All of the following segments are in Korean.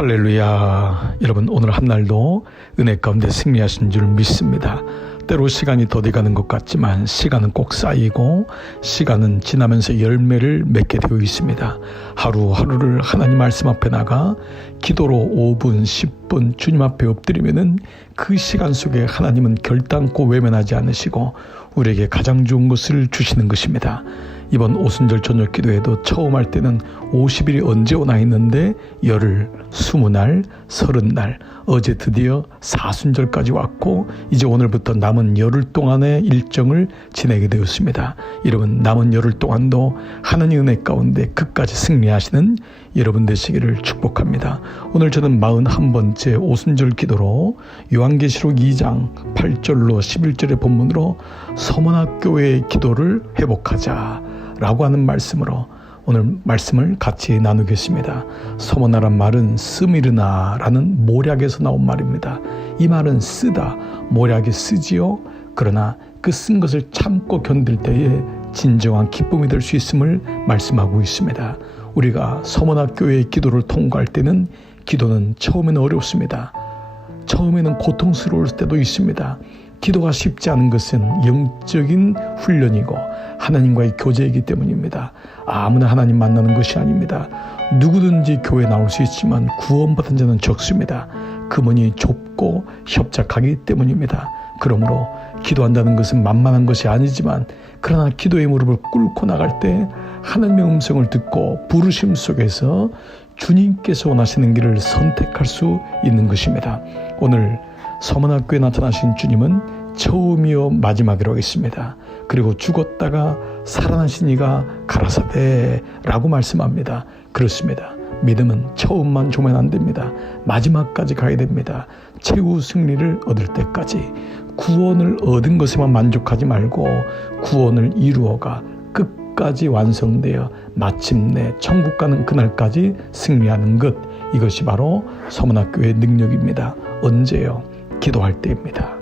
할렐루야. 여러분, 오늘 한날도 은혜 가운데 승리하신 줄 믿습니다. 때로 시간이 더디 가는 것 같지만 시간은 꼭 쌓이고 시간은 지나면서 열매를 맺게 되어 있습니다. 하루하루를 하나님 말씀 앞에 나가 기도로 5분, 10분 주님 앞에 엎드리면은 그 시간 속에 하나님은 결단코 외면하지 않으시고 우리에게 가장 좋은 것을 주시는 것입니다. 이번 오순절 저녁 기도에도 처음 할 때는 50일이 언제 오나 했는데 열흘, 20날, 30날, 어제 드디어 사순절까지 왔고 이제 오늘부터 남은 열흘 동안의 일정을 지내게 되었습니다. 여러분, 남은 열흘 동안도 하나님 은혜 가운데 끝까지 승리하시는 여러분 되시기를 축복합니다. 오늘 저는 41번째 오순절 기도로 요한계시록 2장 8절로 11절의 본문으로 서문학교의 기도를 회복하자 라고 하는 말씀으로 오늘 말씀을 같이 나누겠습니다. 서머나란 말은 스미르나라는 모략에서 나온 말입니다. 이 말은 쓰다, 모략이 쓰지요. 그러나 그 쓴 것을 참고 견딜 때에 진정한 기쁨이 될 수 있음을 말씀하고 있습니다. 우리가 서머나교회의 기도를 통과할 때는 기도는 처음에는 어렵습니다. 처음에는 고통스러울 때도 있습니다. 기도가 쉽지 않은 것은 영적인 훈련이고 하나님과의 교제이기 때문입니다. 아무나 하나님 만나는 것이 아닙니다. 누구든지 교회에 나올 수 있지만 구원받은 자는 적습니다. 그 문이 좁고 협착하기 때문입니다. 그러므로 기도한다는 것은 만만한 것이 아니지만 그러나 기도의 무릎을 꿇고 나갈 때 하나님의 음성을 듣고 부르심 속에서 주님께서 원하시는 길을 선택할 수 있는 것입니다. 오늘 서문학교에 나타나신 주님은 처음이요 마지막이라고 했습니다. 그리고 죽었다가 살아나신 이가 가라사대 라고 말씀합니다. 그렇습니다. 믿음은 처음만 좋으면 안 됩니다. 마지막까지 가야 됩니다. 최후 승리를 얻을 때까지 구원을 얻은 것에만 만족하지 말고 구원을 이루어가 끝까지 완성되어 마침내 천국 가는 그날까지 승리하는 것, 이것이 바로 서문학교의 능력입니다. 언제요? 기도할 때입니다.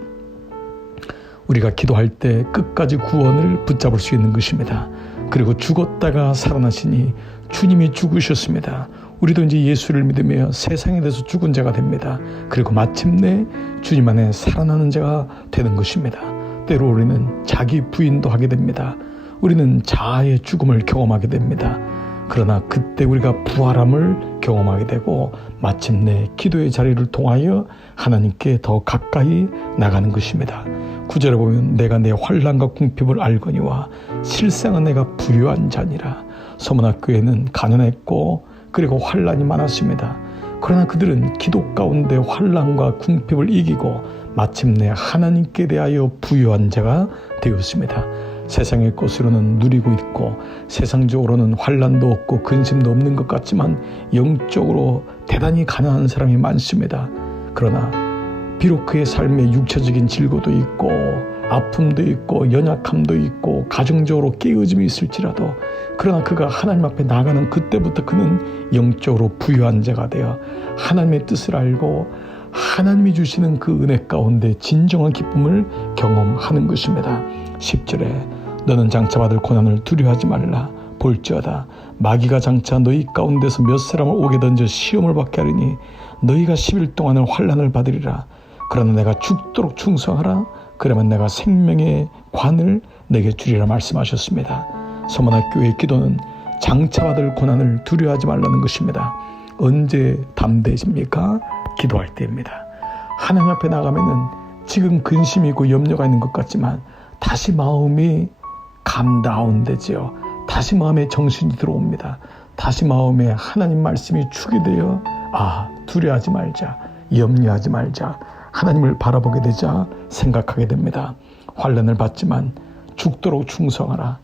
우리가 기도할 때 끝까지 구원을 붙잡을 수 있는 것입니다. 그리고 죽었다가 살아나시니 주님이 죽으셨습니다. 우리도 이제 예수를 믿으며 세상에 대해서 죽은 자가 됩니다. 그리고 마침내 주님 안에 살아나는 자가 되는 것입니다. 때로 우리는 자기 부인도 하게 됩니다. 우리는 자아의 죽음을 경험하게 됩니다. 그러나 그때 우리가 부활함을 경험하게 되고 마침내 기도의 자리를 통하여 하나님께 더 가까이 나가는 것입니다. 9절에 보면 내가 내 환난과 궁핍을 알거니와 실상은 내가 부유한 자니라. 서문학교에는 가난했고 그리고 환난이 많았습니다. 그러나 그들은 기도 가운데 환난과 궁핍을 이기고 마침내 하나님께 대하여 부유한 자가 되었습니다. 세상의 것으로는 누리고 있고 세상적으로는 환난도 없고 근심도 없는 것 같지만 영적으로 대단히 가난한 사람이 많습니다. 그러나 비록 그의 삶에 육체적인 질고도 있고 아픔도 있고 연약함도 있고 가정적으로 깨어짐이 있을지라도 그러나 그가 하나님 앞에 나가는 그때부터 그는 영적으로 부유한 자가 되어 하나님의 뜻을 알고 하나님이 주시는 그 은혜 가운데 진정한 기쁨을 경험하는 것입니다. 10절에 너는 장차받을 고난을 두려워하지 말라. 볼지어다 마귀가 장차 너희 가운데서 몇 사람을 오게 던져 시험을 받게 하리니 너희가 10일 동안을 환난을 받으리라. 그러나 내가 죽도록 충성하라. 그러면 내가 생명의 관을 내게 주리라 말씀하셨습니다. 서문학교의 기도는 장차받을 고난을 두려워하지 말라는 것입니다. 언제 담대해집니까? 기도할 때입니다. 하나님 앞에 나가면은 지금 근심이 있고 염려가 있는 것 같지만 다시 마음이 감다운되지요. 다시 마음에 정신이 들어옵니다. 다시 마음에 하나님 말씀이 축이 되어 두려워하지 말자, 염려하지 말자, 하나님을 바라보게 되자 생각하게 됩니다. 환난을 받지만 죽도록 충성하라.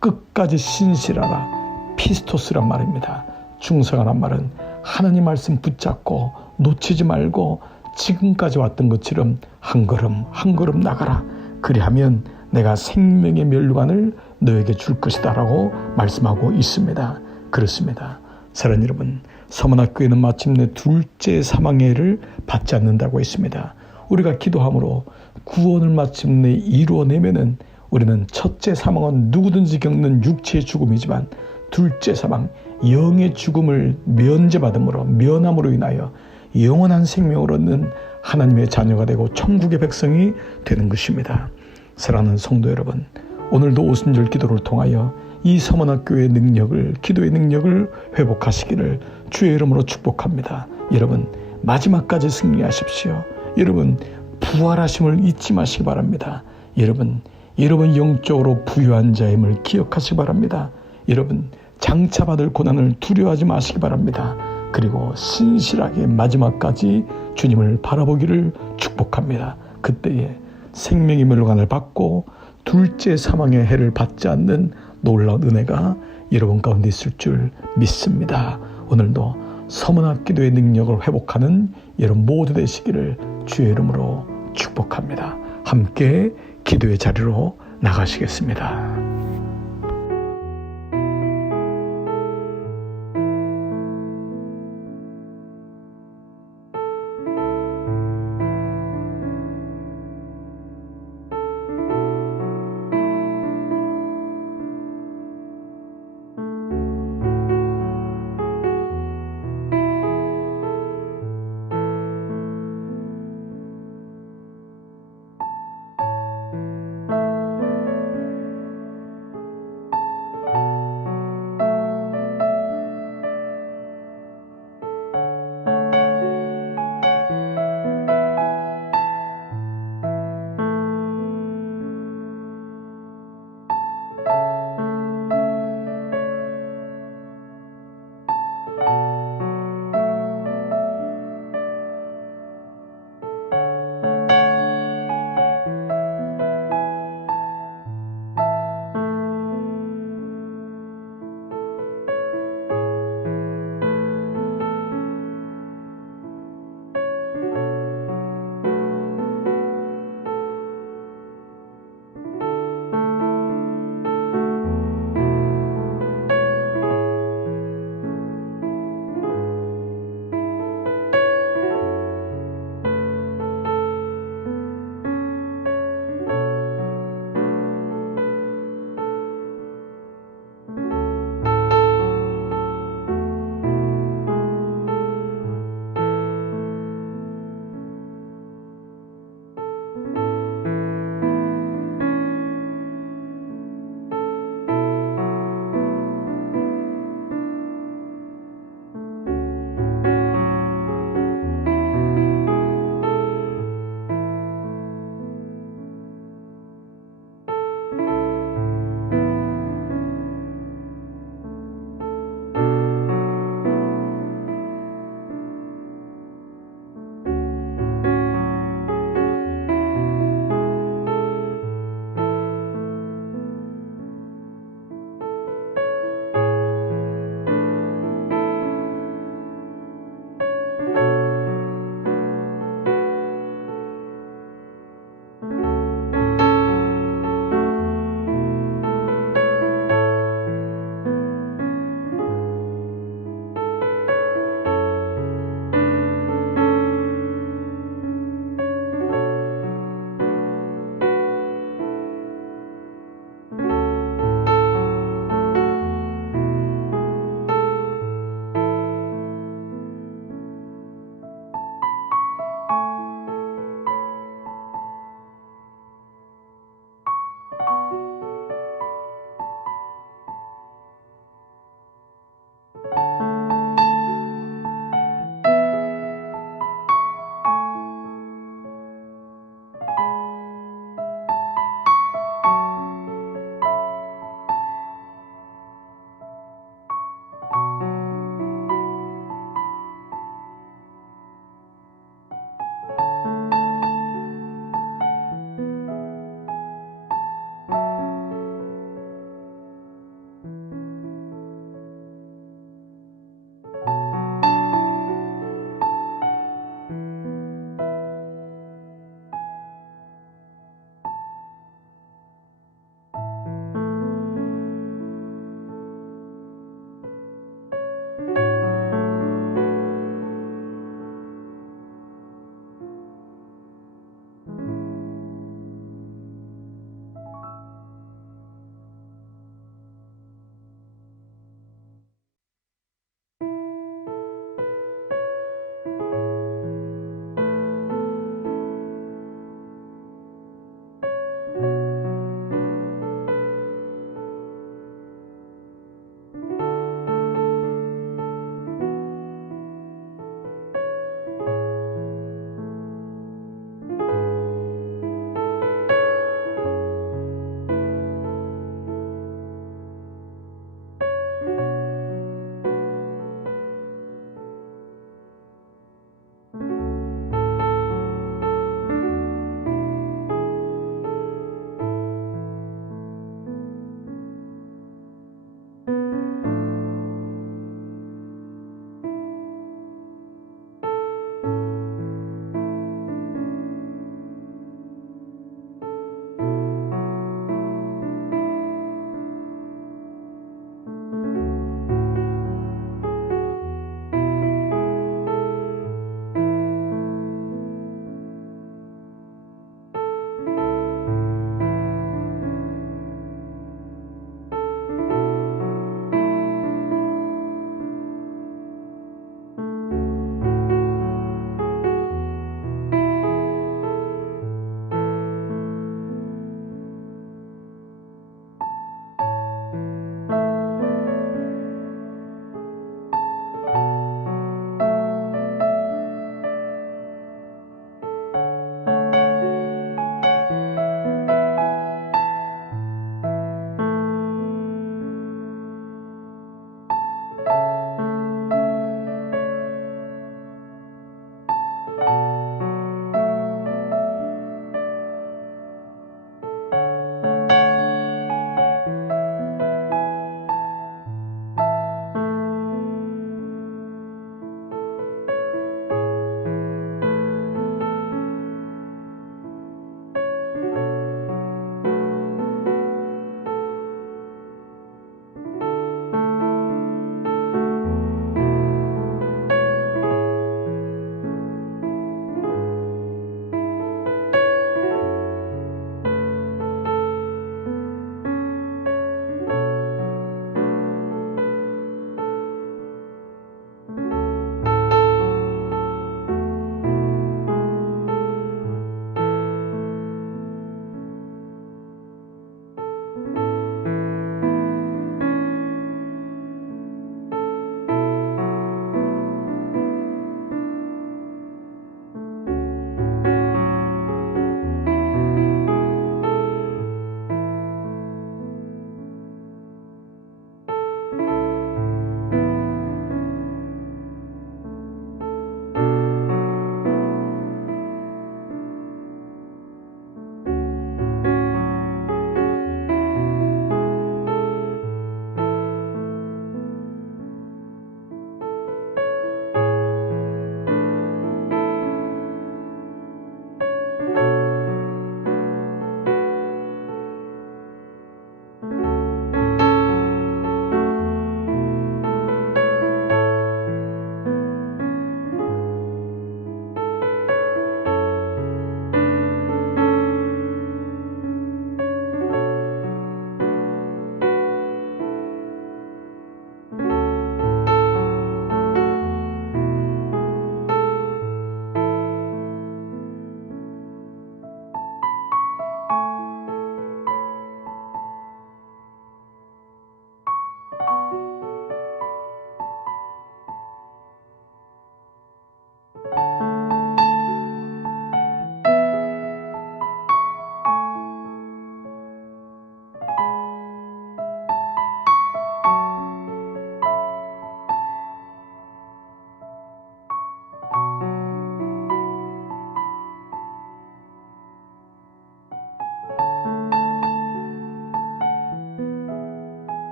끝까지 신실하라. 피스토스란 말입니다. 충성하란 말은 하나님 말씀 붙잡고 놓치지 말고 지금까지 왔던 것처럼 한 걸음 한 걸음 나가라. 그리하면 내가 생명의 멸류관을 너에게 줄 것이다 라고 말씀하고 있습니다. 그렇습니다. 사랑하는 여러분, 서문학교에는 마침내 둘째 사망의 해를 받지 않는다고 했습니다. 우리가 기도함으로 구원을 마침내 이루어내면은 우리는 첫째 사망은 누구든지 겪는 육체의 죽음이지만 둘째 사망, 영의 죽음을 면함으로 인하여 영원한 생명을 얻는 하나님의 자녀가 되고 천국의 백성이 되는 것입니다. 사랑하는 성도 여러분, 오늘도 오순절 기도를 통하여 이 서문학교의 능력을, 기도의 능력을 회복하시기를 주의 이름으로 축복합니다. 여러분, 마지막까지 승리하십시오. 여러분, 부활하심을 잊지 마시기 바랍니다. 여러분 영적으로 부유한 자임을 기억하시기 바랍니다. 여러분, 장차받을 고난을 두려워하지 마시기 바랍니다. 그리고 신실하게 마지막까지 주님을 바라보기를 축복합니다. 그때에 생명의 멸관을 받고 둘째 사망의 해를 받지 않는 놀라운 은혜가 여러분 가운데 있을 줄 믿습니다. 오늘도 서문학 기도의 능력을 회복하는 여러분 모두 되시기를 주의 이름으로 축복합니다. 함께 기도의 자리로 나가시겠습니다.